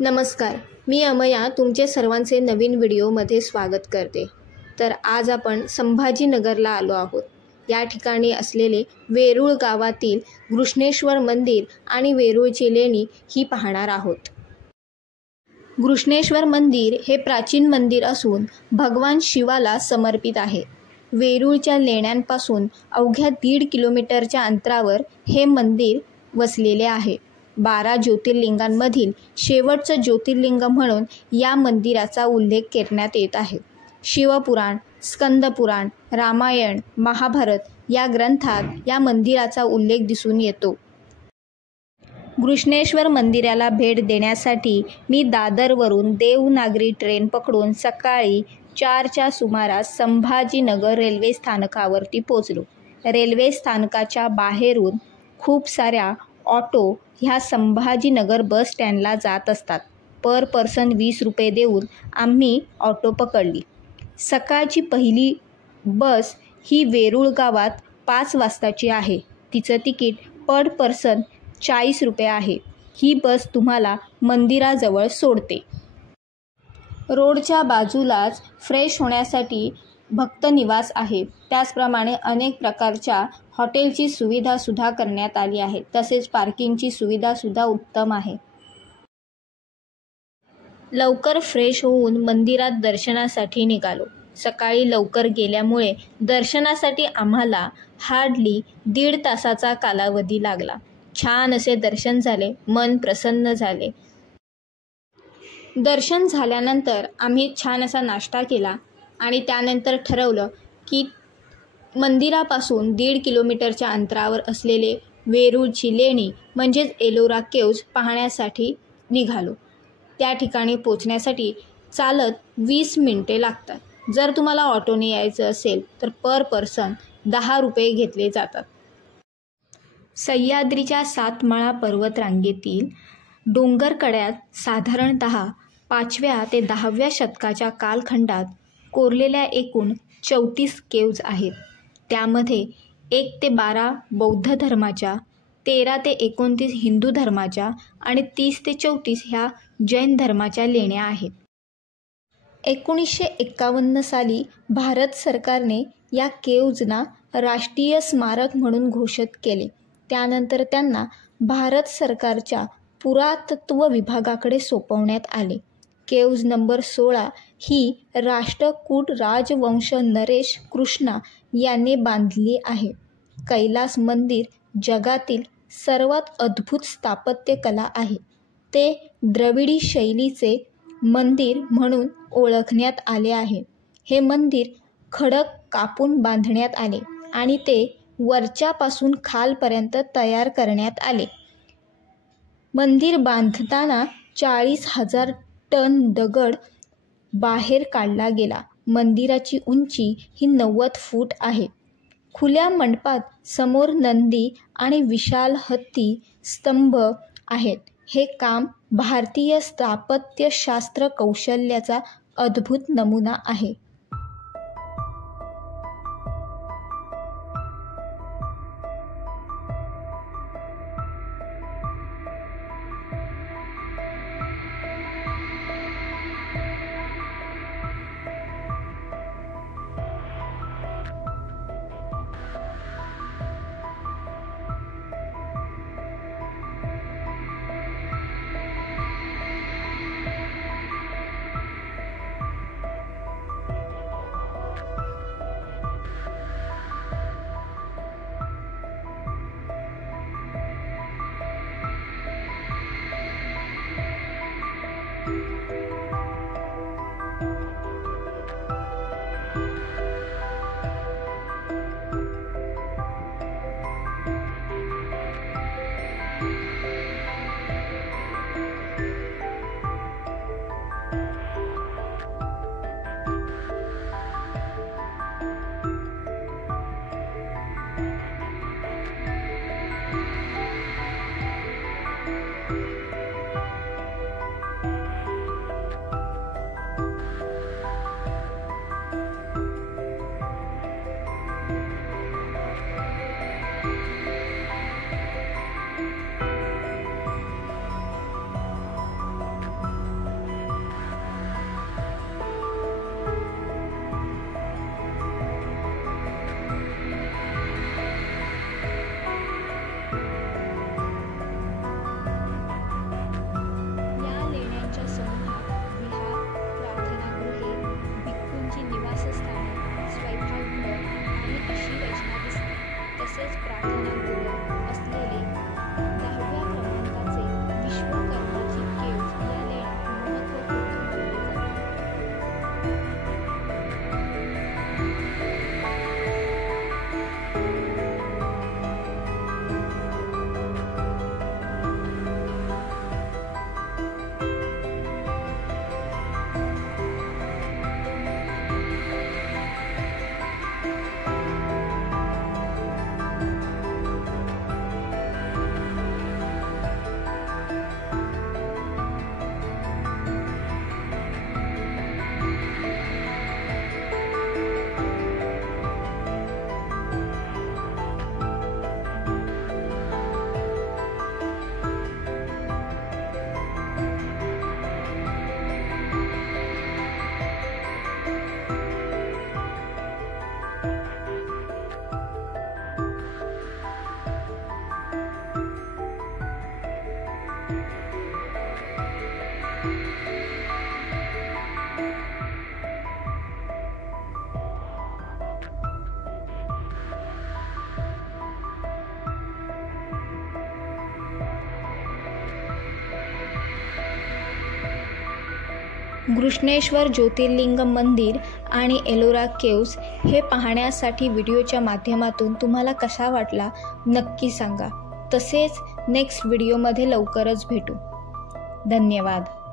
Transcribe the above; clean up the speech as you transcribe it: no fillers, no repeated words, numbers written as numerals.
नमस्कार, मी अमया तुमचे सर्वांचे नवीन व्हिडिओमध्ये स्वागत करते। तर आज आपण संभाजीनगरला आलो आहोत। या ठिकाणी असलेले वेरूळ गावातील घृष्णेश्वर मंदिर आणि वेरूळची लेणी ही पाहणार आहोत। घृष्णेश्वर मंदिर हे प्राचीन मंदिर असून भगवान शिवाला समर्पित आहे। वेरूळच्या लेण्यांपासून अवघ्या 1.5 किलोमीटरच्या अंतरावर हे मंदिर वसलेले आहे। 12 ज्योतिर्लिंगांमधील शेवटचं ज्योतिर्लिंग म्हणून या मंदिराचा उल्लेख करण्यात येत आहे। शिवपुराण, स्कंदपुराण, रामायण, महाभारत या ग्रंथात या मंदिराचा उल्लेख दिसून येतो। घृष्णेश्वर मंदिराला भेट देण्यासाठी मी दादरवरून देवनागरी ट्रेन पकडून सकाळी 4च्या सुमारास संभाजीनगर रेल्वे स्थानकावरती पोचलो। रेल्वे स्थानकाच्या बाहेरून खूप साऱ्या ऑटो ह्या संभाजीनगर बस स्टँडला जात असतात। पर पर्सन 20 रुपये देऊन आम्ही ऑटो पकडली। सकाळची पहिली बस ही वेरूळ गावात 5 वाजताची आहे। तिचं तिकीट पर पर्सन 40 रुपये आहे। ही बस तुम्हाला मंदिराजवळ सोडते। रोडच्या बाजूलाच फ्रेश होण्यासाठी भक्त निवास आहे। त्याचप्रमाणे अनेक प्रकारच्या हॉटेलची सुविधा सुद्धा करण्यात आली आहे। तसेच पार्किंगची सुविधा सुद्धा उत्तम आहे। लवकर फ्रेश होऊन मंदिरात दर्शनासाठी निघालो। सकाळी लवकर गेल्यामुळे दर्शनासाठी आम्हाला हार्डली 1.5 तासाचा कालावधी लागला। छान असे दर्शन झाले, मन प्रसन्न झाले। दर्शन झाल्यानंतर आम्ही छान असा नाश्ता केला आणि त्यानंतर ठरवलं की मंदिरापासून 1.5 किलोमीटरच्या अंतरावर असलेले वेरूळची लेणी म्हणजेच एलोरा केव्ज पाहण्यासाठी निघालो। त्या ठिकाणी पोचण्यासाठी चालत 20 मिनिटे लागतात। जर तुम्हाला ऑटोने यायचं असेल तर पर पर्सन 10 रुपये घेतले जातात। सह्याद्रीच्या 7 माळा पर्वतरांगेतील डोंगरकड्यात साधारणतः 5व्या ते 10व्या शतकाच्या कालखंडात कोरलेल्या एकूण 34 केव्ज आहेत। त्यामध्ये 1 ते 12 बौद्ध धर्माच्या, 13 ते 29 हिंदू धर्माच्या आणि 30 ते 34 ह्या जैन धर्माच्या लेण्या आहेत। 1951 साली भारत सरकारने या केव्जना राष्ट्रीय स्मारक म्हणून घोषित केले। त्यानंतर त्यांना भारत सरकारच्या पुरातत्व विभागाकडे सोपवण्यात आले। केव्ज नंबर 16 ही राष्ट्रकूट राजवंश नरेश कृष्णा यांनी बांधली आहे। कैलास मंदिर जगातील सर्वात अद्भुत स्थापत्य कला आहे। ते द्रविडी शैलीचे मंदिर म्हणून ओळखण्यात आले आहे। हे मंदिर खडक कापून बांधण्यात आले आणि ते वरच्यापासून खालपर्यंत तयार करण्यात आले। मंदिर बांधताना 40,000 टन दगड बाहेर काढला गेला। मंदिराची उंची ही 90 फूट आहे। खुल्या मंडपात समोर नंदी आणि विशाल हत्ती स्तंभ आहेत। हे काम भारतीय स्थापत्यशास्त्र कौशल्याचा अद्भुत नमुना आहे। घृष्णेश्वर ज्योतिर्लिंग मंदिर आणि एलोरा केव्ज हे पाहण्यासाठी व्हिडिओच्या माध्यमातून तुम्हाला कसा वाटला नक्की सांगा. तसेच नेक्स्ट व्हिडिओमध्ये लवकरच भेटू. धन्यवाद.